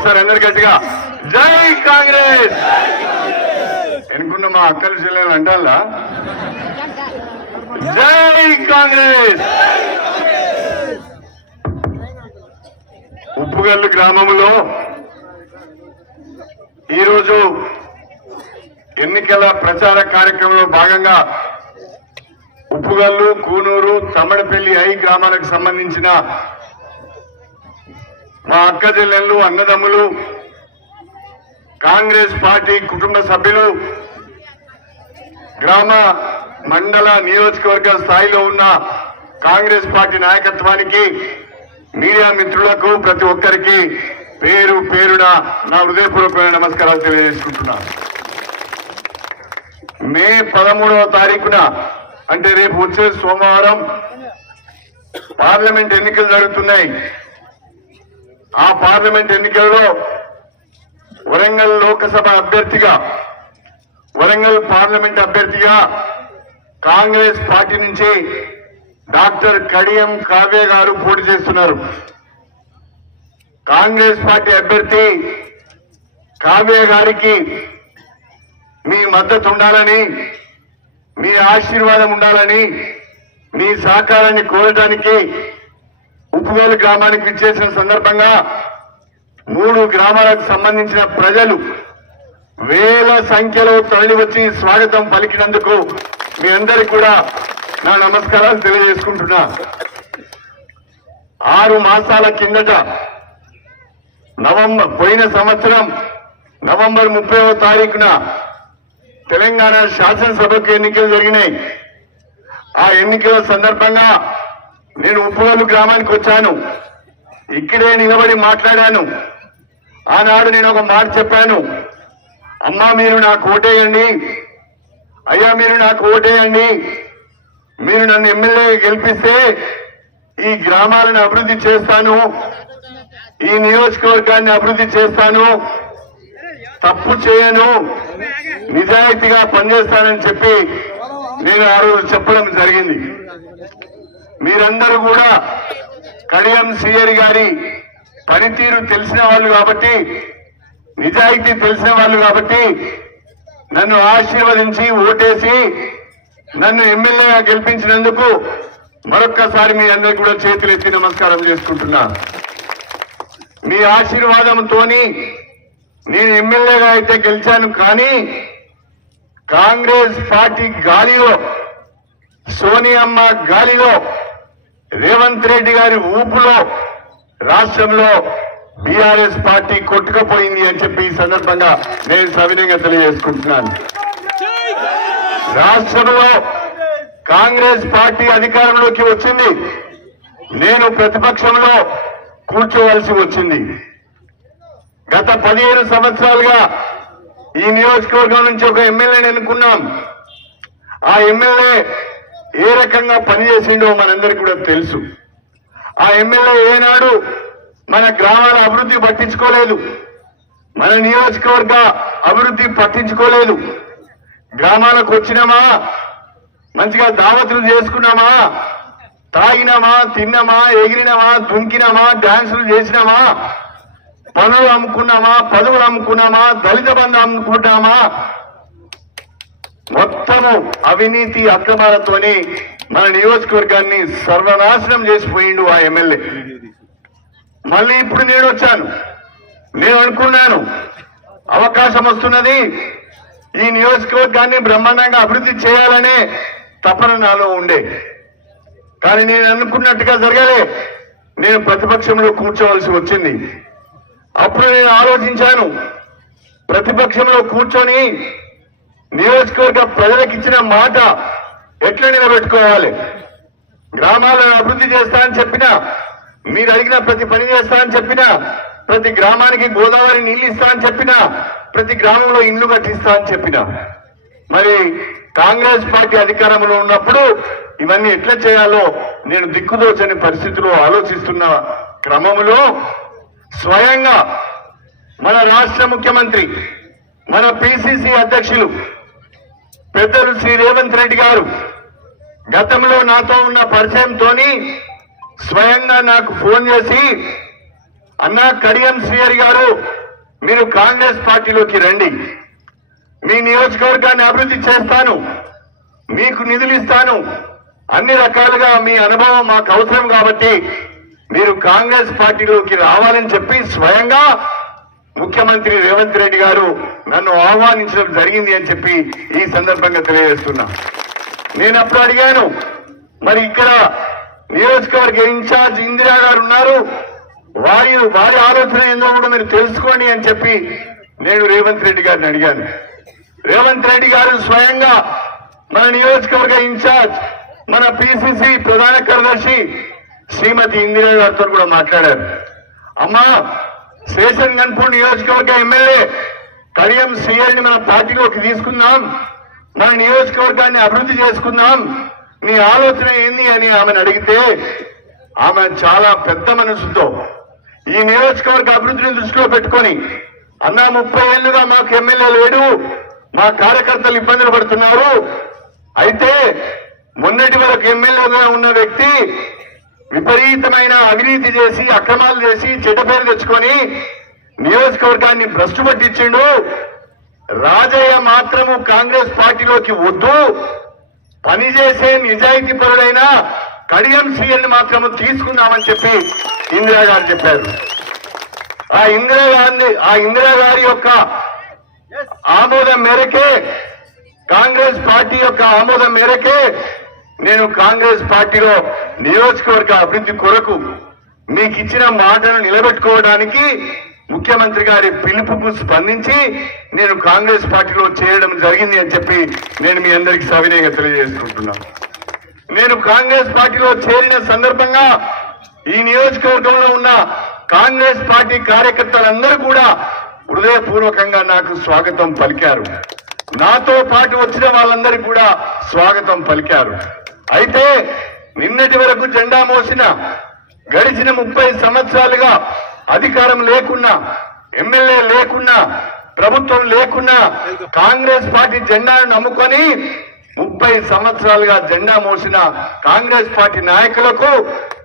ఒకసారి అందరు గట్టిగా జై కాంగ్రెస్! ఎనుకున్న మా అక్కలు చెల్లెలు అంటారా జై కాంగ్రెస్! ఉప్పుగల్లు గ్రామంలో ఈరోజు ఎన్నికల ప్రచార కార్యక్రమంలో భాగంగా ఉప్పుగల్లు కూనూరు తమ్మడపల్లి ఐ గ్రామాలకు సంబంధించిన మా అక్క చెల్లెళ్ళు అన్నదమ్ములు కాంగ్రెస్ పార్టీ కుటుంబ సభ్యులు గ్రామ మండల నియోజకవర్గ స్థాయిలో ఉన్న కాంగ్రెస్ పార్టీ నాయకత్వానికి మీడియా మిత్రులకు ప్రతి ఒక్కరికి పేరు పేరున నా హృదయపూర్వకమైన నమస్కారాలు తెలియజేసుకుంటున్నాను మే పదమూడవ తారీఖున అంటే రేపు వచ్చే సోమవారం పార్లమెంట్ ఎన్నికలు జరుగుతున్నాయి. ఆ పార్లమెంట్ ఎన్నికల్లో వరంగల్ లోకసభ అభ్యర్థిగా వరంగల్ పార్లమెంట్ అభ్యర్థిగా కాంగ్రెస్ పార్టీ నుంచి డాక్టర్ కడియం కావ్య గారు పోటీ చేస్తున్నారు. కాంగ్రెస్ పార్టీ అభ్యర్థి కావ్య గారికి మీ మద్దతు ఉండాలని మీ ఆశీర్వాదం ఉండాలని మీ సహకారాన్ని కోరటానికి ఉప్పువేలు గ్రామానికి విచ్చేసిన సందర్భంగా మూడు గ్రామాలకు సంబంధించిన ప్రజలు వేల సంఖ్యలో తరలి వచ్చి స్వాగతం పలికినందుకు మీ అందరికి కూడా నా నమస్కారాలు తెలియజేసుకుంటున్నా. ఆరు మాసాల కిందట నవంబర్ పోయిన సంవత్సరం నవంబర్ ముప్పైవ తారీఖున తెలంగాణ శాసనసభకు ఎన్నికలు జరిగినాయి. ఆ ఎన్నికల సందర్భంగా నేను ఉప్పుగోలు గ్రామానికి వచ్చాను. ఇక్కడే నిలబడి మాట్లాడాను. ఆనాడు నేను ఒక మాట చెప్పాను. అమ్మా మీరు నాకు ఓటేయండి. అయ్యా మీరు నాకు ఓటేయండి. మీరు నన్ను ఎమ్మెల్యే గెలిపిస్తే ఈ గ్రామాలను అభివృద్ధి చేస్తాను. ఈ నియోజకవర్గాన్ని అభివృద్ధి చేస్తాను. తప్పు చేయను. నిజాయితీగా పనిచేస్తానని చెప్పి నేను ఆ రోజు చెప్పడం జరిగింది. మీరందరూ కూడా కడియం సిఆర్ గారి పనితీరు తెలిసిన వాళ్ళు కాబట్టి నిజాయితీ తెలిసిన వాళ్ళు కాబట్టి నన్ను ఆశీర్వదించి ఓటేసి నన్ను ఎమ్మెల్యేగా గెలిపించినందుకు మరొక్కసారి మీ అందరికి కూడా చేతులెత్తి నమస్కారం చేసుకుంటున్నా. మీ ఆశీర్వాదంతోని నేను ఎమ్మెల్యేగా అయితే గెలిచాను కానీ కాంగ్రెస్ పార్టీ గాలిలో సోనియమ్మ గాలిలో రేవంత్ రెడ్డి గారి ఊపులో రాష్ట్రంలో బీఆర్ఎస్ పార్టీ కొట్టుకుపోయింది అని చెప్పి ఈ సందర్భంగా నేను సవినయంగా తెలియజేసుకుంటున్నాను. రాష్ట్రంలో కాంగ్రెస్ పార్టీ అధికారంలోకి వచ్చింది. నేను ప్రతిపక్షంలో కూర్చోవలసి వచ్చింది. గత పదిహేను సంవత్సరాలుగా ఈ నియోజకవర్గం నుంచి ఒక ఎమ్మెల్యేని ఎన్నుకున్నాం. ఆ ఎమ్మెల్యే ఏ రకంగా పనిచేసిండో మనందరికీ కూడా తెలుసు. ఆ ఎమ్మెల్యే ఏనాడు మన గ్రామాల అభివృద్ధి పట్టించుకోలేదు. మన నియోజకవర్గ అభివృద్ధి పట్టించుకోలేదు. గ్రామాలకు వచ్చినామా? మంచిగా దావతులు చేసుకున్నామా? తాగినామా? తిన్నామా? ఎగిరినామా? దుంకినామా? డాన్సులు చేసినామా? పనులు అమ్ముకున్నామా? పదవులు అమ్ముకున్నామా? దళిత బంధు అమ్ముకుంటామా మొత్తము అవినీతి అక్రమాలతోనే మన నియోజకవర్గాన్ని సర్వనాశనం చేసిపోయిండు ఆ ఎమ్మెల్యే. మళ్ళీ ఇప్పుడు నేను వచ్చాను. నేను అనుకున్నాను. అవకాశం వస్తున్నది ఈ నియోజకవర్గాన్ని బ్రహ్మాండంగా అభివృద్ధి చేయాలనే తపన నాలో ఉండే. కానీ నేను అనుకున్నట్టుగా జరగలే. నేను ప్రతిపక్షంలో కూర్చోవలసి వచ్చింది. అప్పుడు నేను ఆలోచించాను. ప్రతిపక్షంలో కూర్చొని నియోజకవర్గ ప్రజలకు ఇచ్చిన మాట ఎట్లా నిలబెట్టుకోవాలి? గ్రామాలను అభివృద్ధి చేస్తా అని చెప్పినా మీరు అడిగిన ప్రతి పని చేస్తా అని చెప్పినా ప్రతి గ్రామానికి గోదావరి నీళ్ళు ఇస్తా అని చెప్పినా ప్రతి గ్రామంలో ఇల్లు కట్టిస్తా అని చెప్పినా. మరి కాంగ్రెస్ పార్టీ అధికారంలో ఉన్నప్పుడు ఇవన్నీ ఎట్లా చేయాలో నేను దిక్కుదోచని పరిస్థితిలో ఆలోచిస్తున్న క్రమంలో స్వయంగా మన రాష్ట్ర ముఖ్యమంత్రి మన పిసిసి అధ్యక్షులు పెద్దలు శ్రీ రేవంత్ రెడ్డి గారు గతంలో నాతో ఉన్న పరిచయంతోని స్వయంగా నాకు ఫోన్ చేసి అన్నా కడియం శ్రీహరి గారు మీరు కాంగ్రెస్ పార్టీలోకి రండి. మీ నియోజకవర్గాన్ని అభివృద్ధి చేస్తాను. మీకు నిధులు ఇస్తాను. అన్ని రకాలుగా మీ అనుభవం మాకు అవసరం కాబట్టి మీరు కాంగ్రెస్ పార్టీలోకి రావాలని చెప్పి స్వయంగా ముఖ్యమంత్రి రేవంత్ రెడ్డి గారు నన్ను ఆహ్వానించడం జరిగింది అని చెప్పి ఈ సందర్భంగా తెలియజేస్తున్నా. నేను అప్పుడు అడిగాను మరి ఇక్కడ నియోజకవర్గ ఇన్ఛార్జ్ ఇందిరా గారు ఉన్నారు వారి వారి ఆలోచన ఏందో కూడా మీరు తెలుసుకోండి అని చెప్పి నేను రేవంత్ రెడ్డి గారిని అడిగాను. రేవంత్ రెడ్డి గారు స్వయంగా మన నియోజకవర్గ ఇన్ఛార్జ్ మన పిసిసి ప్రధాన కార్యదర్శి శ్రీమతి ఇందిరా గారితో కూడా మాట్లాడారు. అమ్మా శేషన్ గన్పూర్ నియోజకవర్గ ఎమ్మెల్యే కడియం సిఎల్ని మన పార్టీలోకి తీసుకుందాం. మన నియోజకవర్గాన్ని అభివృద్ధి చేసుకుందాం. నీ ఆలోచన ఏంది అని ఆమెను అడిగితే ఆమె చాలా పెద్ద మనసుతో ఈ నియోజకవర్గ అభివృద్ధిని దృష్టిలో పెట్టుకొని అన్నా ముప్పై ఏళ్ళుగా మాకు ఎమ్మెల్యే లేడు మా కార్యకర్తలు ఇబ్బందులు పడుతున్నారు. అయితే మొన్నటి వరకు ఎమ్మెల్యేగా ఉన్న వ్యక్తి విపరీతమైన అవినీతి చేసి అక్రమాలు చేసి చెడ్డ పేరు తెచ్చుకొని నియోజకవర్గాన్ని భ్రష్టు పట్టించిండు. రాజయ్య మాత్రము కాంగ్రెస్ పార్టీలోకి వద్దు. పనిచేసే నిజాయితీ పరుడైన కడియం సీఎల్ని మాత్రము తీసుకుందామని చెప్పి ఇందిరాగారు చెప్పారు. ఆ ఇందిరా ఆ ఇందిరా గారి యొక్క ఆమోదం మేరకే కాంగ్రెస్ పార్టీ యొక్క ఆమోదం మేరకే నేను కాంగ్రెస్ పార్టీలో నియోజకవర్గ అభివృద్ధి కొరకు మీకు ఇచ్చిన మాటను నిలబెట్టుకోవడానికి ముఖ్యమంత్రి గారి పిలుపుకు స్పందించి నేను కాంగ్రెస్ పార్టీలో చేరడం జరిగింది అని చెప్పి నేను మీ అందరికీ సవినయంగా తెలియజేసుకుంటున్నాను నేను కాంగ్రెస్ పార్టీలో చేరిన సందర్భంగా ఈ నియోజకవర్గంలో ఉన్న కాంగ్రెస్ పార్టీ కార్యకర్తలందరూ కూడా హృదయపూర్వకంగా నాకు స్వాగతం పలికారు. నాతో పాటు వచ్చిన వాళ్ళందరికీ కూడా స్వాగతం పలికారు. అయితే నిన్నటి వరకు జెండా మోసిన గడిచిన ముప్పై సంవత్సరాలుగా అధికారం లేకున్నా ఎమ్మెల్యే లేకున్నా ప్రభుత్వం లేకున్నా కాంగ్రెస్ పార్టీ జెండాను నమ్ముకొని ముప్పై సంవత్సరాలుగా జెండా మోసిన కాంగ్రెస్ పార్టీ నాయకులకు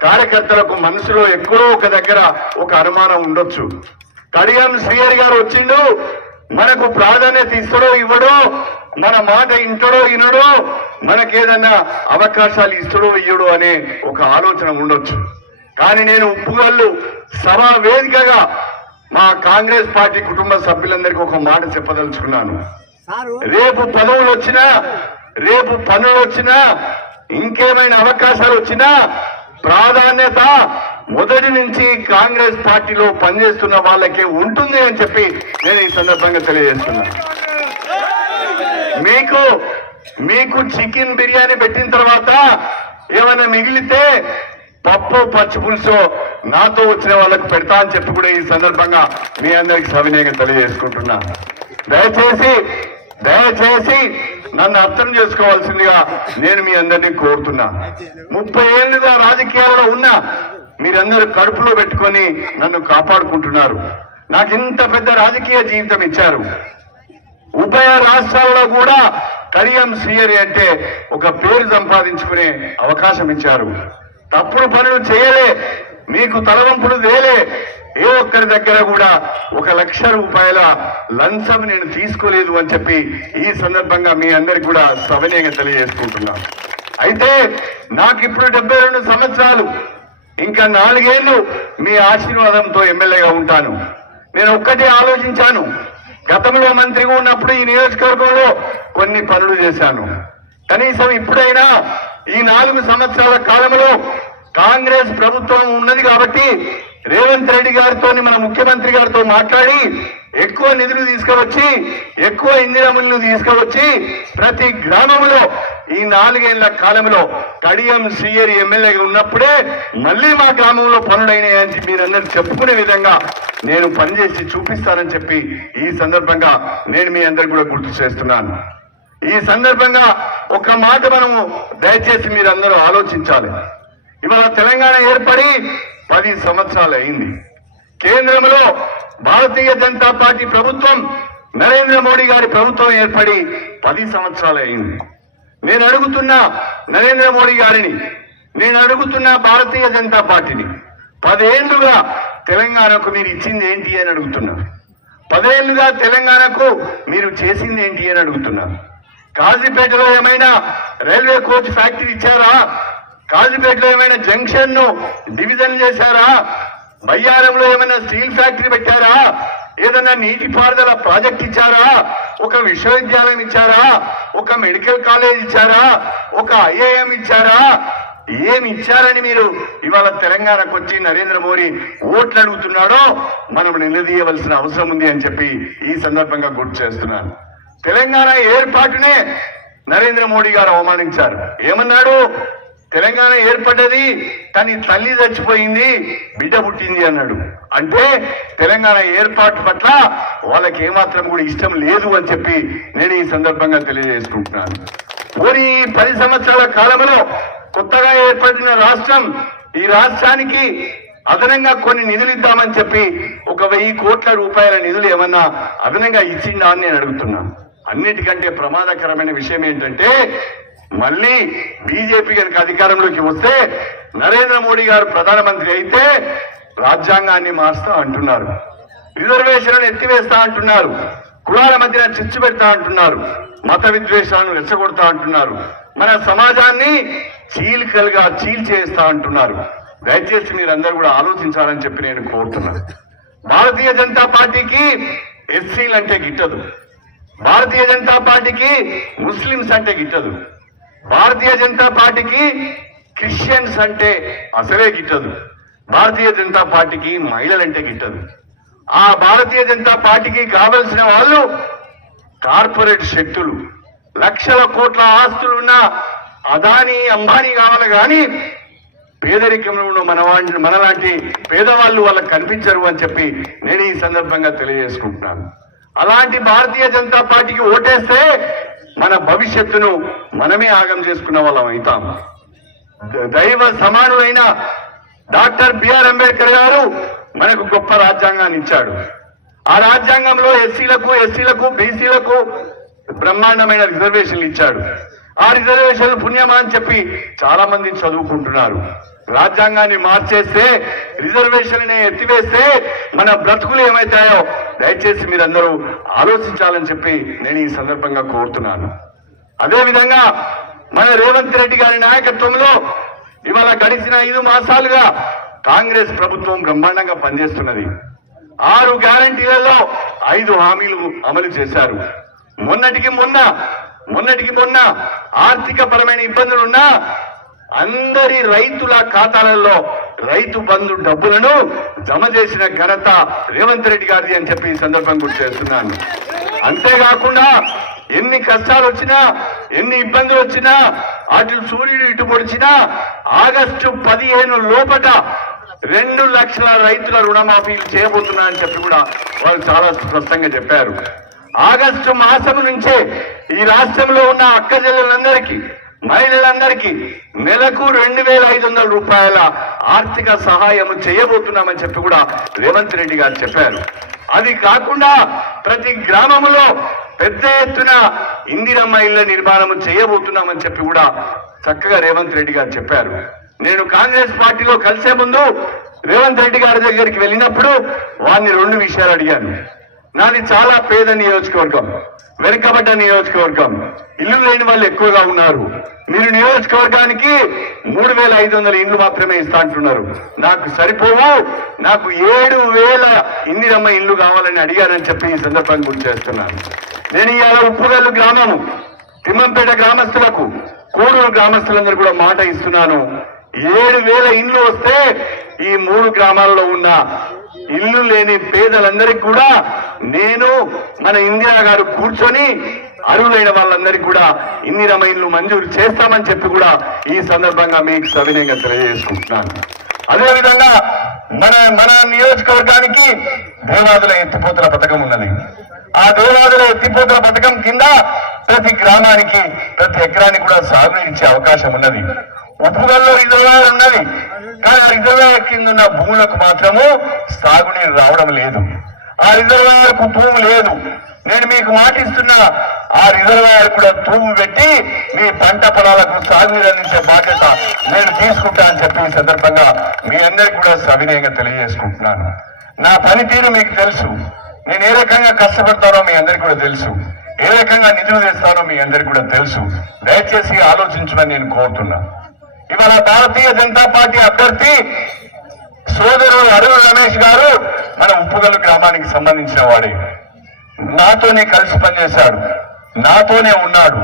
కార్యకర్తలకు మనసులో ఎక్కడో ఒక దగ్గర ఒక అనుమానం ఉండొచ్చు. కడియం శ్రీహరి గారు వచ్చిండు మనకు ప్రాధాన్యత ఇస్తాడో ఇవ్వడో మన మాట ఇంటడో ఇనడో మనకేదన్నా అవకాశాలు ఇస్తాడో ఇయ్యడో అనే ఒక ఆలోచన ఉండొచ్చు. కానీ నేను ఉప్పుగల్లు సభా వేదికగా మా కాంగ్రెస్ పార్టీ కుటుంబ సభ్యులందరికీ ఒక మాట చెప్పదలుచుకున్నాను. రేపు పదవులు వచ్చినా రేపు పనులు వచ్చినా ఇంకేమైనా అవకాశాలు వచ్చినా ప్రాధాన్యత మొదటి నుంచి కాంగ్రెస్ పార్టీలో పనిచేస్తున్న వాళ్ళకే ఉంటుంది అని చెప్పి నేను ఈ సందర్భంగా తెలియజేస్తున్నా. మీకు మీకు చికెన్ బిర్యానీ పెట్టిన తర్వాత ఏమైనా మిగిలితే పప్పు పచ్చి పులుసు నాతో వచ్చిన వాళ్ళకు పెడతా అని చెప్పి కూడా ఈ సందర్భంగా మీ అందరికి సవినయంగా తెలియజేసుకుంటున్నా. దయచేసి దయచేసి నన్ను అర్థం చేసుకోవాల్సిందిగా నేను మీ అందరినీ కోరుతున్నా. ముప్పై ఏళ్ళుగా రాజకీయాల్లో ఉన్నా మీరందరూ కడుపులో పెట్టుకొని నన్ను కాపాడుకుంటున్నారు. నాకు ఇంత పెద్ద రాజకీయ జీవితం ఇచ్చారు. ఉభయ రాష్ట్రాల్లో కూడా కడియం శ్రీహరి అంటే ఒక పేరు సంపాదించుకునే అవకాశం ఇచ్చారు. తప్పుడు పనులు చేయలే మీకు తలవంపులు తేలే. ఏ ఒక్కరి దగ్గర కూడా ఒక లక్ష రూపాయల లంచం నేను తీసుకోలేదు అని చెప్పి ఈ సందర్భంగా మీ అందరికి కూడా సవినయంగా తెలియజేసుకుంటున్నాను. అయితే నాకు ఇప్పుడు డెబ్బై రెండు సంవత్సరాలు. ఇంకా నాలుగేళ్ళు మీ ఆశీర్వాదంతో ఎమ్మెల్యేగా ఉంటాను. నేను ఒక్కటే ఆలోచించాను. గతంలో మంత్రిగా ఉన్నప్పుడు ఈ నియోజకవర్గంలో కొన్ని పనులు చేశాను. కనీసం ఇప్పుడైనా ఈ నాలుగు సంవత్సరాల కాలంలో కాంగ్రెస్ ప్రభుత్వం ఉన్నది కాబట్టి రేవంత్ రెడ్డి గారితో మన ముఖ్యమంత్రి గారితో మాట్లాడి ఎక్కువ నిధులు తీసుకువచ్చి ఎక్కువ ఇందిరములను తీసుకువచ్చి ప్రతి గ్రామంలో ఈ నాలుగేళ్ళ కాలంలో కడియం శ్రీయరి ఎమ్మెల్యేగా ఉన్నప్పుడే మళ్ళీ మా గ్రామంలో పనులైనాయని మీరందరూ చెప్పుకునే విధంగా నేను పనిచేసి చూపిస్తానని చెప్పి ఈ సందర్భంగా నేను మీ అందరికి కూడా గుర్తు చేస్తున్నాను. ఈ సందర్భంగా ఒక మాట మనము దయచేసి మీరందరూ ఆలోచించాలి. ఇవాళ తెలంగాణ ఏర్పడి పది సంవత్సరాలు అయింది. కేంద్రంలో భారతీయ జనతా పార్టీ ప్రభుత్వం నరేంద్ర మోడీ గారి ప్రభుత్వం ఏర్పడి పది సంవత్సరాలు అయింది. నేను అడుగుతున్న నరేంద్ర మోడీ గారిని నేను అడుగుతున్న భారతీయ జనతా పార్టీని పదేళ్ళుగా తెలంగాణకు మీరు ఇచ్చింది ఏంటి అని అడుగుతున్నా. పదేళ్ళుగా తెలంగాణకు మీరు చేసింది ఏంటి అని అడుగుతున్నా. కాజీపేటలో ఏమైనా రైల్వే కోచ్ ఫ్యాక్టరీ ఇచ్చారా? కాజీపేటలో ఏమైనా జంక్షన్ను డివిజన్ చేశారా? బయ్యారంలో ఏమైనా స్టీల్ ఫ్యాక్టరీ పెట్టారా? ఏదైనా నీటిపారుదల ప్రాజెక్ట్ ఇచ్చారా? ఒక విశ్వవిద్యాలయం ఇచ్చారా? ఒక మెడికల్ కాలేజ్ ఇచ్చారా? ఒక ఐఏఎం ఇచ్చారా? ఏమి ఇచ్చారని మీరు ఇవాళ తెలంగాణకు వచ్చి నరేంద్ర మోడీ ఓట్లు అడుగుతున్నాడో మనం నిలదీయవలసిన అవసరం ఉంది అని చెప్పి ఈ సందర్భంగా గుర్తు చేస్తున్నాను. తెలంగాణ ఏర్పాటునే నరేంద్ర మోడీ గారు అవమానించారు. ఏమన్నాడు? తెలంగాణ ఏర్పడ్డది తన తల్లి చచ్చిపోయింది బిడ్డ పుట్టింది అన్నాడు. అంటే తెలంగాణ ఏర్పాటు పట్ల వాళ్ళకి ఏమాత్రం కూడా ఇష్టం లేదు అని చెప్పి నేను ఈ సందర్భంగా తెలియజేసుకుంటున్నాను. పోనీ ఈ పది సంవత్సరాల కాలంలో కొత్తగా ఏర్పడిన రాష్ట్రం ఈ రాష్ట్రానికి అదనంగా కొన్ని నిధులు ఇద్దామని చెప్పి ఒక వెయ్యి కోట్ల రూపాయల నిధులు ఏమన్నా అదనంగా ఇచ్చిందా అని నేను అడుగుతున్నాను. అన్నిటికంటే ప్రమాదకరమైన విషయం ఏంటంటే మళ్ళీ బీజేపీ కనుక అధికారంలోకి వస్తే నరేంద్ర మోడీ గారు ప్రధానమంత్రి అయితే రాజ్యాంగాన్ని మారుస్తా అంటున్నారు. రిజర్వేషన్లను ఎత్తివేస్తా అంటున్నారు. కులాల మధ్యన చిచ్చు పెడతా అంటున్నారు. మత విద్వేషాలను రెచ్చగొడతా అంటున్నారు. మన సమాజాన్ని చీలికలుగా చీల్చేస్తా అంటున్నారు. దయచేసి మీరందరూ కూడా ఆలోచించాలని చెప్పి నేను కోరుతున్నాను భారతీయ జనతా పార్టీకి ఎస్సీలు అంటే గిట్టదు. భారతీయ జనతా పార్టీకి ముస్లింస్ అంటే గిట్టదు. భారతీయ జనతా పార్టీకి క్రిస్టియన్స్ అంటే అసలే గిట్టదు. భారతీయ జనతా పార్టీకి మహిళలంటే గిట్టదు. ఆ భారతీయ జనతా పార్టీకి కావలసిన వాళ్ళు కార్పొరేట్ శక్తులు. లక్షల కోట్ల ఆస్తులున్న అదాని అంబానీ కావాలి కానీ పేదరికంలో ఉన్న మన మనలాంటి పేదవాళ్ళు వాళ్ళకి కనిపించరు అని చెప్పి నేను ఈ సందర్భంగా తెలియజేసుకుంటున్నాను. అలాంటి భారతీయ జనతా పార్టీకి ఓటేస్తే మన భవిష్యత్తును మనమే ఆగం చేసుకున్న వాళ్ళం అవుతాం. దైవ సమానులైన డాక్టర్ బిఆర్ అంబేద్కర్ గారు మనకు గొప్ప రాజ్యాంగాన్ని ఇచ్చాడు. ఆ రాజ్యాంగంలో ఎస్సీలకు ఎస్సీలకు బీసీలకు బ్రహ్మాండమైన రిజర్వేషన్లు ఇచ్చాడు. ఆ రిజర్వేషన్లు పుణ్యమా అని చెప్పి చాలా మంది చదువుకుంటున్నారు. రాజ్యాంగాన్ని మార్చేస్తే రిజర్వేషన్ని ఎత్తివేస్తే మన బ్రతుకులు ఏమవుతాయో దయచేసి మీరందరూ ఆలోచించాలని చెప్పి నేను ఈ సందర్భంగా కోరుతున్నాను. అదేవిధంగా మన రేవంత్ రెడ్డి గారి నాయకత్వంలో ఇవాళ గడిచిన ఐదు మాసాలుగా కాంగ్రెస్ ప్రభుత్వం బ్రహ్మాండంగా పనిచేస్తున్నది. ఆరు గ్యారంటీలలో ఐదు హామీలు అమలు చేశారు. మొన్నటికి మొన్న మొన్నటికి మొన్న ఆర్థిక పరమైన ఇబ్బందులున్నా అందరి రైతుల ఖాతాలలో రైతు బంధు డబ్బులను జమ చేసిన ఘనత రేవంత్ రెడ్డి గారిది అని చెప్పి ఈ సందర్భం గుర్తు చేస్తున్నాను. అంతేకాకుండా ఎన్ని కష్టాలు వచ్చినా ఎన్ని ఇబ్బందులు వచ్చినా అటు సూర్యుడు ఇటు పొడిచినా ఆగస్టు పదిహేను లోపట రెండు లక్షల రైతుల రుణమాఫీలు చేయబోతున్నా అని చెప్పి కూడా వాళ్ళు చాలా స్పష్టంగా చెప్పారు. ఆగస్టు మాసం నుంచే ఈ రాష్ట్రంలో ఉన్న అక్క జిల్లలందరికీ మహిళలందరికీ నెలకు రెండు వేల ఐదు వందల రూపాయల ఆర్థిక సహాయం చేయబోతున్నామని చెప్పి కూడా రేవంత్ రెడ్డి గారు చెప్పారు. అది కాకుండా ప్రతి గ్రామంలో పెద్ద ఎత్తున ఇందిరమ్మ ఇళ్ళ నిర్మాణం చేయబోతున్నామని చెప్పి కూడా చక్కగా రేవంత్ రెడ్డి గారు చెప్పారు. నేను కాంగ్రెస్ పార్టీలో కలిసే ముందు రేవంత్ రెడ్డి గారి దగ్గరికి వెళ్ళినప్పుడు వారిని రెండు విషయాలు అడిగాను. నాది చాలా పేద నియోజకవర్గం వెనుకబడ్డ నియోజకవర్గం. ఇల్లు లేని వాళ్ళు ఎక్కువగా ఉన్నారు. మీరు నియోజకవర్గానికి మూడు వేల ఐదు వందల ఇండ్లు మాత్రమే ఇస్తా అంటున్నారు. నాకు సరిపోవు నాకు ఏడు వేల ఇందిరమ్మ ఇల్లు కావాలని అడిగారని చెప్పి ఈ సందర్భాన్ని గుర్తు చేస్తున్నాను. నేను ఇవాళ ఉప్పుగల్లు గ్రామము తిమ్మంపేట గ్రామస్తులకు కోడూరు గ్రామస్తులందరూ కూడా మాట ఇస్తున్నాను. ఏడు వేల ఇండ్లు వస్తే ఈ మూడు గ్రామాల్లో ఉన్న ఇల్లు లేని పేదలందరికీ కూడా నేను మన ఇందిరా గారు కూర్చొని అర్హులైన వాళ్ళందరికీ కూడా ఇందిరమ్మ ఇల్లు మంజూరు చేస్తామని చెప్పి కూడా ఈ సందర్భంగా మీకు సవినయంగా తెలియజేసుకుంటున్నాను. అదేవిధంగా మన మన నియోజకవర్గానికి దేవాదుల ఎత్తిపోతల పథకం ఉన్నది. ఆ దేవాదుల ఎత్తిపోతల పథకం కింద ప్రతి గ్రామానికి ప్రతి ఎకరానికి కూడా సాగునీరు ఇచ్చే అవకాశం ఉన్నది. ఉపగల్లో రిజర్వాయర్ ఉన్నది. కానీ ఆ రిజర్వాయర్ కింద ఉన్న భూములకు మాత్రము సాగునీరు రావడం లేదు. ఆ రిజర్వాయర్కు భూము లేదు. నేను మీకు మాటిస్తున్నా ఆ రిజర్వాయర్ కూడా తూము పెట్టి మీ పంట పొలాలకు సాగునీరు అందించే బాధ్యత నేను తీసుకుంటా అని చెప్పి ఈ సందర్భంగా మీ అందరికి కూడా సవినయంగా తెలియజేసుకుంటున్నాను. నా పనితీరు మీకు తెలుసు. నేను ఏ రకంగా కష్టపడతానో మీ అందరికి కూడా తెలుసు. ఏ రకంగా నిధులు తెస్తానో మీ అందరికి కూడా తెలుసు. దయచేసి ఆలోచించమని నేను కోరుతున్నా. ఇవాళ భారతీయ జనతా పార్టీ అభ్యర్థి సోదరుడు అరుణ్ రమేష్ గారు మన ఉప్పుగల్లు గ్రామానికి సంబంధించిన వాడే. నాతోనే కలిసి పనిచేశాడు. నాతోనే ఉన్నాడు.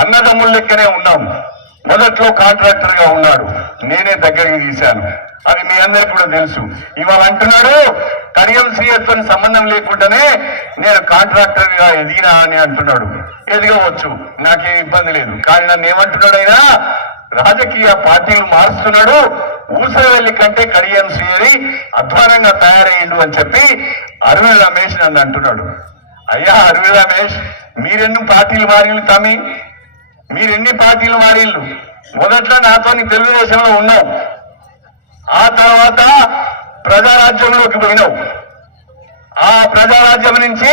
అన్నదమ్ముల లెక్కనే ఉన్నాం. మొదట్లో కాంట్రాక్టర్గా ఉన్నాడు. నేనే దగ్గరికి తీశాను. అది మీ అందరికి కూడా తెలుసు. ఇవాళ అంటున్నాడు కడియం సీఎస్ సంబంధం లేకుండానే నేను కాంట్రాక్టర్గా ఎదిగినా అని అంటున్నాడు. ఎదగవచ్చు. నాకేం ఇబ్బంది లేదు. కానీ నన్ను ఏమంటున్నాడు అయినా రాజకీయ పార్టీలు మారుస్తున్నాడు. ఊసరవెల్లి కంటే కడియం శ్రీహరి అధ్వానంగా తయారయ్యిండు అని చెప్పి అరవింద్ రమేష్ నన్ను అంటున్నాడు. అయ్యా అరవింద్ రమేష్ మీరెన్ని పార్టీలు మారిళ్ళు తమ్మి. మీరెన్ని పార్టీలు మారిళ్ళు మొదట్లో నాతో తెలుగుదేశంలో ఉన్నావు. ఆ తర్వాత ప్రజారాజ్యంలోకి పోయినావు. ఆ ప్రజారాజ్యం నుంచి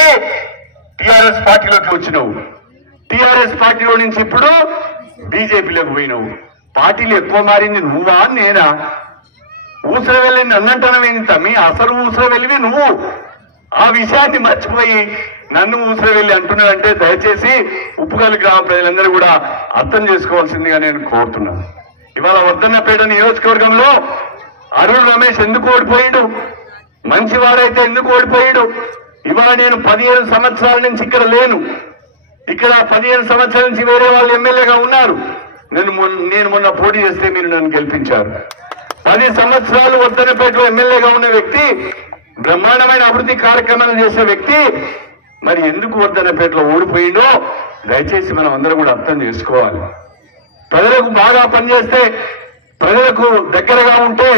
టిఆర్ఎస్ పార్టీలోకి వచ్చినావు. టిఆర్ఎస్ పార్టీలో నుంచి ఇప్పుడు బీజేపీలోకి పోయినావు. పార్టీలు ఎక్కువ మారింది నువ్వా నేనా? ఊసర వెళ్ళింది అన్నంటనమేంది తమ్మి? అసలు ఊసర వెళ్ళివి నువ్వు. ఆ విషయాన్ని మర్చిపోయి నన్ను ఊసర వెళ్ళి అంటున్నాడంటే దయచేసి ఉప్పుగల్లి గ్రామ ప్రజలందరూ కూడా అర్థం చేసుకోవాల్సిందిగా నేను కోరుతున్నాను. ఇవాళ వద్దన్నపేట నియోజకవర్గంలో అరుణ్ రమేష్ ఎందుకు ఓడిపోయాడు? మంచివాడైతే ఎందుకు ఓడిపోయాడు? ఇవాళ నేను పదిహేను సంవత్సరాల నుంచి ఇక్కడ లేను. ఇక్కడ పదిహేను సంవత్సరాల నుంచి వేరే వాళ్ళు ఎమ్మెల్యేగా ఉన్నారు. నేను నేను మొన్న పోటీ చేస్తే మీరు నన్ను గెలిపించారు. పది సంవత్సరాలు వద్దనపేటలో ఎమ్మెల్యేగా ఉన్న వ్యక్తి బ్రహ్మాండమైన అభివృద్ధి కార్యక్రమాలు చేసే వ్యక్తి మరి ఎందుకు వర్ధనపేటలో ఓడిపోయిండో దయచేసి మనం అందరం కూడా అర్థం చేసుకోవాలి. ప్రజలకు బాగా పనిచేస్తే ప్రజలకు దగ్గరగా ఉంటే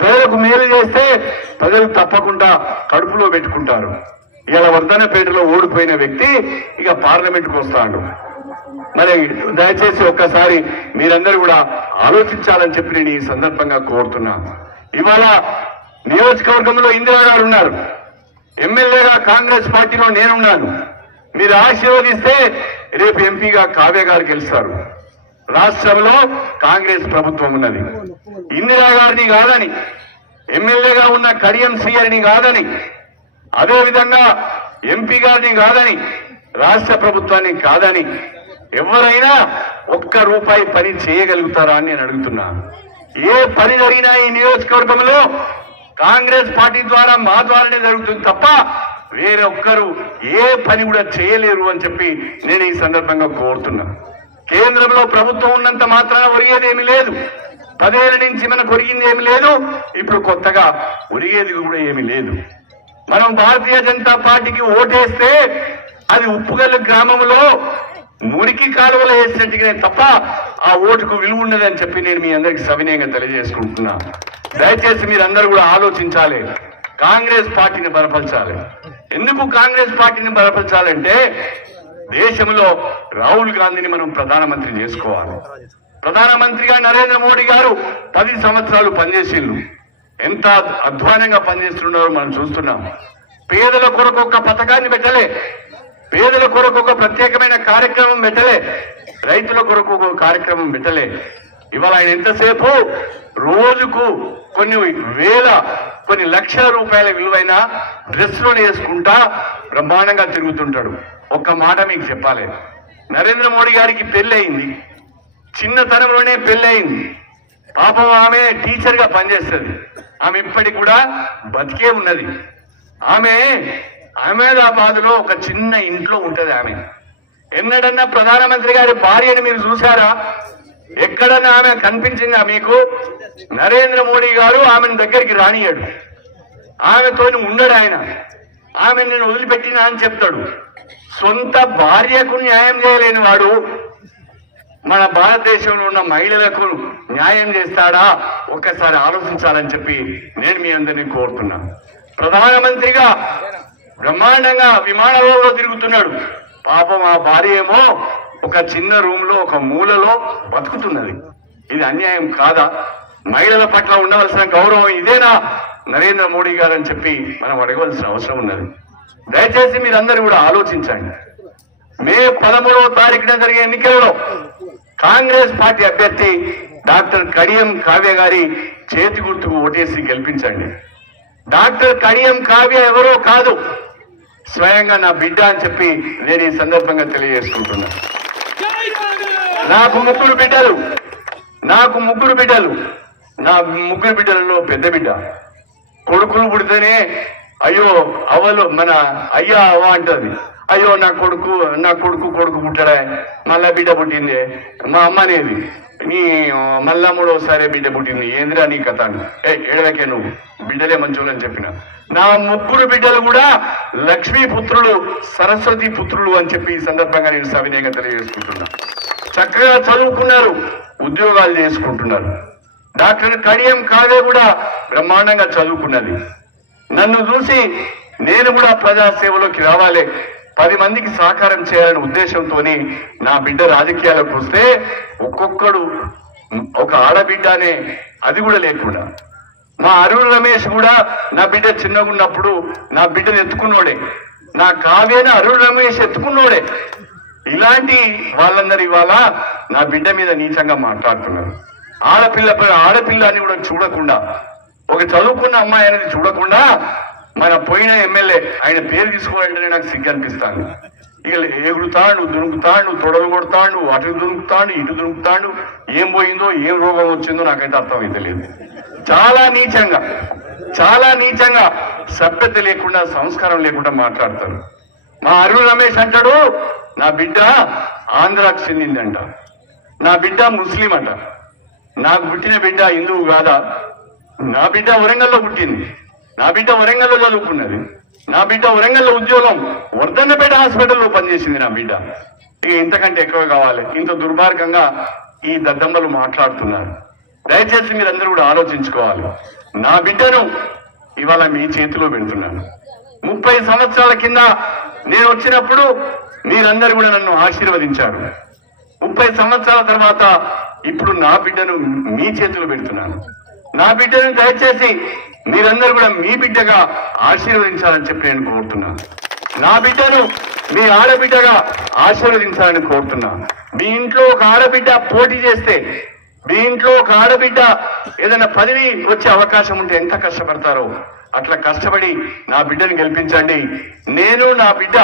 ప్రజలకు మేలు చేస్తే ప్రజలు తప్పకుండా కడుపులో పెట్టుకుంటారు. ఇలా వర్ధనపేటలో ఓడిపోయిన వ్యక్తి ఇక పార్లమెంట్కి వస్తాడు. మరి దయచేసి ఒక్కసారి మీరందరూ కూడా ఆలోచించాలని చెప్పి నేను ఈ సందర్భంగా కోరుతున్నాను. ఇవాళ నియోజకవర్గంలో ఇందిరా గారు ఉన్నారు. ఎమ్మెల్యేగా కాంగ్రెస్ పార్టీలో నేనున్నాను. మీరు ఆశీర్వదిస్తే రేపు ఎంపీగా కావ్య గారు గెలుస్తారు. రాష్ట్రంలో కాంగ్రెస్ ప్రభుత్వం ఉన్నది. ఇందిరా గారిని కాదని ఎమ్మెల్యేగా ఉన్న కడియం సీఆర్ని కాదని అదేవిధంగా ఎంపీ గారిని కాదని రాష్ట్ర ప్రభుత్వాన్ని కాదని ఎవరైనా ఒక్క రూపాయి పని చేయగలుగుతారా అని నేను అడుగుతున్నాను. ఏ పని జరిగినా ఈ నియోజకవర్గంలో కాంగ్రెస్ పార్టీ ద్వారా మా ద్వారానే జరుగుతుంది తప్ప వేరే ఒక్కరు ఏ పని కూడా చేయలేరు అని చెప్పి నేను ఈ సందర్భంగా కోరుతున్నా. కేంద్రంలో ప్రభుత్వం ఉన్నంత మాత్రాన ఒరిగేదేమీ లేదు. పదేళ్ళ నుంచి మనకు ఒరిగింది ఏమి లేదు. ఇప్పుడు కొత్తగా ఒరిగేది కూడా ఏమీ లేదు. మనం భారతీయ జనతా పార్టీకి ఓటేస్తే అది ఉప్పుగల్లు గ్రామంలో మురికి కాలువలో వేసినట్టుగానే తప్ప ఆ ఓటుకు విలువ ఉండదని చెప్పి నేను మీ అందరికి సవినయంగా తెలియజేసుకుంటున్నా. దయచేసి మీరందరూ కూడా ఆలోచించాలి. కాంగ్రెస్ పార్టీని బలపరచాలి. ఎందుకు కాంగ్రెస్ పార్టీని బలపరచాలంటే దేశంలో రాహుల్ గాంధీని మనం ప్రధానమంత్రి చేసుకోవాలి. ప్రధానమంత్రిగా నరేంద్ర మోడీ గారు పది సంవత్సరాలు పనిచేసిండ్రు. ఎంత అధ్వానంగా పనిచేస్తున్నారో మనం చూస్తున్నాం. పేదల కొరకు ఒక పథకాన్ని పెట్టలే. పేదల కొరకు ఒక ప్రత్యేక కార్యక్రమం పెట్టలే. రైతుల కొరకు కార్యక్రమం పెట్టలే. ఇవాళ ఆయన ఎంతసేపు? రోజుకు కొన్ని వేల కొన్ని లక్షల రూపాయల విలువైన డ్రెస్సులను వేసుకుంటా బ్రహ్మాండంగా తిరుగుతుంటాడు. ఒక్క మాట మీకు చెప్పాలి. నరేంద్ర మోడీ గారికి పెళ్ళయింది. చిన్నతనంలోనే పెళ్ళయింది. పాపం ఆమె టీచర్గా పనిచేస్తుంది. ఆమె ఇప్పటికి కూడా బతికే ఉన్నది. ఆమె అహ్మదాబాద్లో ఒక చిన్న ఇంట్లో ఉంటుంది ఆమె. ఎన్నడన్నా ప్రధానమంత్రి గారి భార్యని మీరు చూసారా ఎక్కడన్నా ఆమె కనిపించిందా మీకు? నరేంద్ర మోడీ గారు ఆమెను దగ్గరికి రానియడు ఆమెతో ఉండడు ఆయన. ఆమె నేను వదిలిపెట్టినా అని చెప్తాడు. సొంత భార్యకు న్యాయం చేయలేని వాడు మన భారతదేశంలో ఉన్న మహిళలకు న్యాయం చేస్తాడా? ఒక్కసారి ఆలోచించాలని చెప్పి నేను మీ అందరినీ కోరుతున్నాను ప్రధానమంత్రిగా బ్రహ్మాండంగా విమానాలలో తిరుగుతున్నాడు. పాపం ఆ భార్య ఏమో ఒక చిన్న రూమ్లో ఒక మూలలో బతుకుతున్నది. ఇది అన్యాయం కాదా? మహిళల పట్ల ఉండవలసిన గౌరవం ఇదేనా? నరేంద్ర మోడీ గారు అని చెప్పి మనం అడగవలసిన అవసరం ఉన్నది. దయచేసి మీరందరూ కూడా ఆలోచించండి. మే పదమూడవ తారీఖున జరిగే ఎన్నికల్లో కాంగ్రెస్ పార్టీ అభ్యర్థి డాక్టర్ కడియం కావ్య గారి చేతి గుర్తుకు ఓటేసి గెలిపించండి. డాక్టర్ కడియం కావ్య ఎవరో కాదు. స్వయంగా నా బిడ్డ అని చెప్పి నేను ఈ సందర్భంగా తెలియజేసుకుంటున్నా. నాకు ముగ్గురు బిడ్డలు. నాకు ముగ్గురు బిడ్డలు. నా ముగ్గురు బిడ్డలలో పెద్ద బిడ్డ. కొడుకులు పుడితేనే అయ్యో అవలో మన అయ్యా అవ్వ అంటది. అయ్యో నా కొడుకు నా కొడుకు కొడుకు పుట్టడా? మళ్ళా బిడ్డ పుట్టింది. మా అమ్మ అనేది నీ మళ్ళా మూడోసారి బిడ్డ పుట్టింది. ఏందిరా నీ కథ ఏ ఏడవకే నువ్వు. బిడ్డలే మంచోళ్ళని చెప్పిన. నా ముగ్గురు బిడ్డలు కూడా లక్ష్మీ పుత్రులు సరస్వతి పుత్రులు అని చెప్పి ఈ సందర్భంగా నేను సవినయంగా తెలియజేసుకుంటున్నా. చక్కగా చదువుకున్నారు ఉద్యోగాలు చేసుకుంటున్నారు. డాక్టర్ కడియం కావే కూడా బ్రహ్మాండంగా చదువుకున్నది. నన్ను చూసి నేను కూడా ప్రజాసేవలోకి రావాలి. పది మందికి సహకారం చేయాలనే ఉద్దేశంతో నా బిడ్డ రాజకీయాలకు వస్తే ఒక్కొక్కడు ఒక ఆడబిడ్డనే అది కూడా లేకుండా. మా అరుణ్ రమేష్ కూడా నా బిడ్డ చిన్నగా ఉన్నప్పుడు నా బిడ్డను ఎత్తుకున్నోడే. నా కావ్యను అరుణ్ రమేష్ ఎత్తుకున్నోడే. ఇలాంటి వాళ్ళందరూ ఇవాళ నా బిడ్డ మీద నీచంగా మాట్లాడుతున్నారు. ఆడపిల్ల ఆడపిల్ల అని కూడా చూడకుండా ఒక చదువుకున్న అమ్మాయి అనేది చూడకుండా మన పోయిన ఎమ్మెల్యే ఆయన పేరు తీసుకోవాలంటేనే నాకు సిగ్గు అనిపిస్తాను ఇక ఎగురుతాడు దునుకుతాడు తొడలు కొడతాడు అటు దునుకుతాడు ఇటు దునుకుతాడు ఏం పోయిందో ఏం రోగం వచ్చిందో నాకైతే అర్థమైతే లేదు. చాలా నీచంగా చాలా నీచంగా సభ్యత లేకుండా సంస్కారం లేకుండా మాట్లాడతారు. మా అరుణ్ రమేష్ అంటాడు నా బిడ్డ ఆంధ్రాకు చెందిందంట. నా బిడ్డ ముస్లిం అంట. నాకు పుట్టిన బిడ్డ హిందువు కాదా? నా బిడ్డ వరంగల్లో పుట్టింది. నా బిడ్డ వరంగల్లో చదువుకున్నది. నా బిడ్డ వరంగల్లో ఉద్యోగం వర్ధన్నపేట హాస్పిటల్లో పనిచేసింది నా బిడ్డ. ఇక ఇంతకంటే ఎక్కువ కావాలి. ఇంత దుర్మార్గంగా ఈ దద్దమ్మలు మాట్లాడుతున్నారు. దయచేసి మీరందరూ కూడా ఆలోచించుకోవాలి. నా బిడ్డను ఇవాళ మీ చేతిలో పెడుతున్నాను. ముప్పై సంవత్సరాల కింద నేను వచ్చినప్పుడు మీరందరూ కూడా నన్ను ఆశీర్వదించారు. ముప్పై సంవత్సరాల తర్వాత ఇప్పుడు నా బిడ్డను మీ చేతిలో పెడుతున్నాను. నా బిడ్డను దయచేసి మీరందరూ కూడా మీ బిడ్డగా ఆశీర్వదించాలని చెప్పి నేను కోరుతున్నాను నా బిడ్డను మీ ఆడబిడ్డగా ఆశీర్వదించాలని కోరుతున్నా. మీ ఇంట్లో ఒక ఆడబిడ్డ పోటీ చేస్తే మీ ఇంట్లో ఒక ఆడబిడ్డ ఏదైనా పదవి వచ్చే అవకాశం ఉంటే ఎంత కష్టపడతారో అట్లా కష్టపడి నా బిడ్డను గెలిపించండి. నేను నా బిడ్డ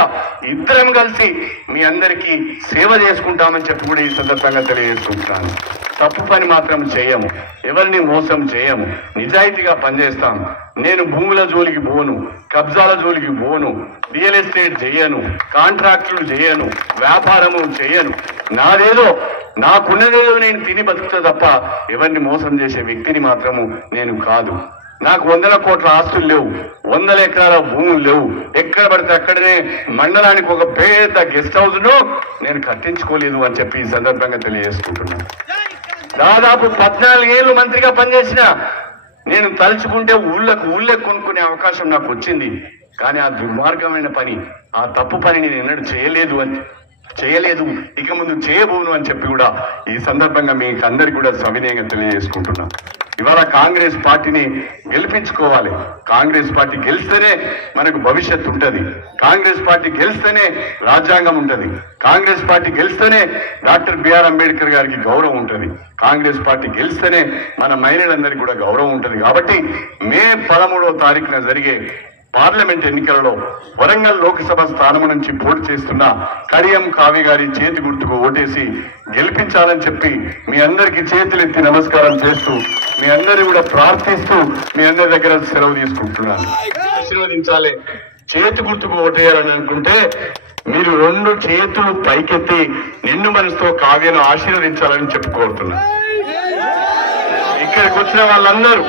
ఇద్దరం కలిసి మీ అందరికీ సేవ చేసుకుంటామని చెప్పి కూడా ఈ సందర్భంగా తెలియజేసుకుంటాను తప్పు పని మాత్రం చేయము. ఎవరిని మోసం చేయము. నిజాయితీగా పనిచేస్తాం. నేను భూముల జోలికి పోను కబ్జాల జోలికి పోను రియల్ ఎస్టేట్ చేయను కాంట్రాక్టులు చేయను వ్యాపారము చేయను. నాదేదో నాకున్నదేదో నేను తిని బతుకుతా తప్ప ఎవరిని మోసం చేసే వ్యక్తిని మాత్రము నేను కాదు. నాకు వందల కోట్ల ఆస్తులు లేవు వందల ఎకరాల భూములు లేవు. ఎక్కడ పడితే అక్కడనే మండలానికి ఒక పెద్ద గెస్ట్ హౌస్ను నేను కట్టించుకోలేదు అని చెప్పి ఈ సందర్భంగా తెలియజేసుకుంటున్నాను దాదాపు పద్నాలుగేళ్ళు మంత్రిగా పనిచేసిన నేను తలుచుకుంటే ఊళ్ళకు ఊళ్ళే కొనుక్కునే అవకాశం నాకు వచ్చింది. కానీ ఆ దుర్మార్గమైన పని ఆ తప్పు పని నేను ఎన్నడూ చేయలేదు అని చేయలేదు. ఇక ముందు చేయబోను అని చెప్పి కూడా ఈ సందర్భంగా మీకు అందరికి కూడా సవినయంగా తెలియజేసుకుంటున్నా. ఇవాళ కాంగ్రెస్ పార్టీని గెలిపించుకోవాలి. కాంగ్రెస్ పార్టీ గెలిస్తేనే మనకు భవిష్యత్తు ఉంటది. కాంగ్రెస్ పార్టీ గెలిస్తేనే రాజ్యాంగం ఉంటది. కాంగ్రెస్ పార్టీ గెలిస్తేనే డాక్టర్ బిఆర్ అంబేద్కర్ గారికి గౌరవం ఉంటది. కాంగ్రెస్ పార్టీ గెలిస్తేనే మన మహిళలందరికీ కూడా గౌరవం ఉంటది. కాబట్టి మే పదమూడవ తారీఖున జరిగే పార్లమెంట్ ఎన్నికలలో వరంగల్ లోక్సభ స్థానం నుంచి పోటీ చేస్తున్న కడియం కావి గారి చేతి గుర్తుకు ఓటేసి గెలిపించాలని చెప్పి మీ అందరికి చేతులెత్తి నమస్కారం చేస్తూ మీ అందరి కూడా ప్రార్థిస్తూ మీ అందరి దగ్గర సెలవు తీసుకుంటున్నాను. ఆశీర్వదించాలి. చేతి గుర్తుకు ఓటేయాలని అనుకుంటే మీరు రెండు చేతులు పైకెత్తి నిండు మనసుతో కావ్యను ఆశీర్వదించాలని చెప్పి కోరుతున్నా. ఇక్కడికి వచ్చిన వాళ్ళందరూ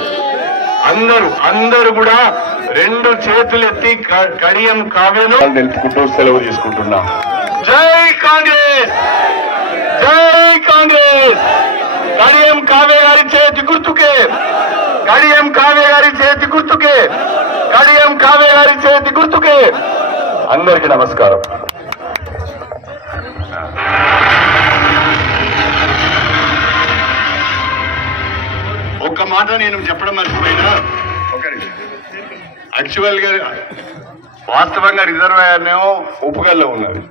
అందరూ అందరూ కూడా రెండు చేతులు ఎత్తి క- కడియం కావ్యను నిలుపుకుంటూ సెలవు తీసుకుంటున్నా. జై కాంగ్రెస్! జై కాంగ్రెస్! కడియం కావ్య గారి చేతి గుర్తుకే. కడియం కావ్య గారి చేతి గుర్తుకే. కడియం కావ్య గారి చేతి గుర్తుకే. అందరికీ నమస్కారం. ఒక్క మాట నేను చెప్పడం మర్చిపోయినా ఒక యాక్చువల్గా వాస్తవంగా రిజర్వాయర్ ఉప్పుగల్లో ఉన్నది.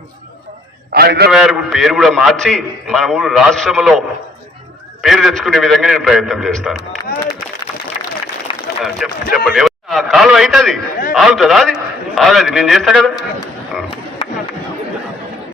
ఆ రిజర్వాయర్ పేరు కూడా మార్చి మన ఊరు రాష్ట్రంలో పేరు తెచ్చుకునే విధంగా నేను ప్రయత్నం చేస్తాను. ఆ, చెప్పండి. కాలువ అవుతుంది. ఆగుతుందా అది ఆగది నేను చేస్తా కదా.